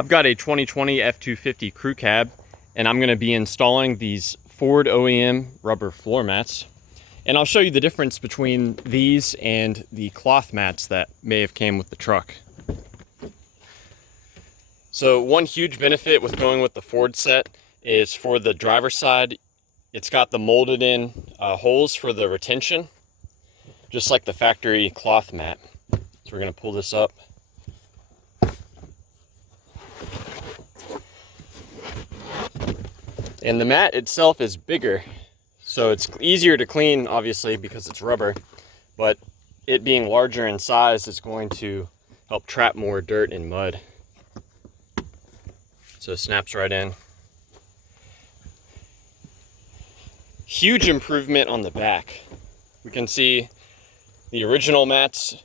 I've got a 2020 F250 crew cab, and I'm going to be installing these Ford OEM rubber floor mats. And I'll show you the difference between these and the cloth mats that may have came with the truck. So one huge benefit with going with the Ford set is for the driver's side, it's got the molded in holes for the retention, just like the factory cloth mat. So we're going to pull this up. And the mat itself is bigger, so it's easier to clean, obviously, because it's rubber, but it being larger in size is going to help trap more dirt and mud. So it snaps right in. Huge improvement on the back. We can see the original mats,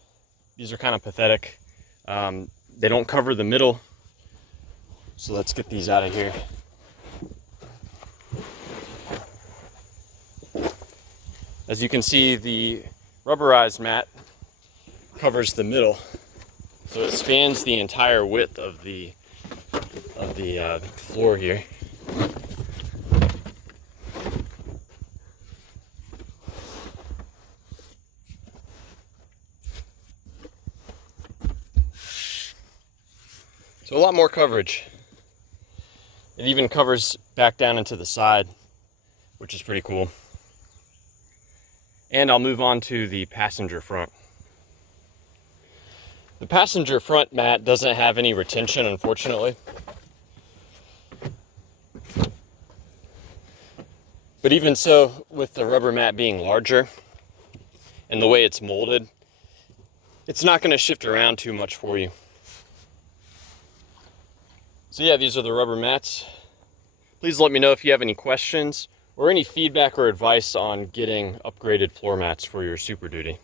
these are kind of pathetic. They don't cover the middle, so let's get these out of here. As you can see, the rubberized mat covers the middle, so it spans the entire width of the floor here. So a lot more coverage. It even covers back down into the side, which is pretty cool. And I'll move on to the passenger front. The passenger front mat doesn't have any retention, unfortunately. But even so, with the rubber mat being larger and the way it's molded, it's not going to shift around too much for you. So yeah, these are the rubber mats. Please let me know if you have any questions or any feedback or advice on getting upgraded floor mats for your Super Duty.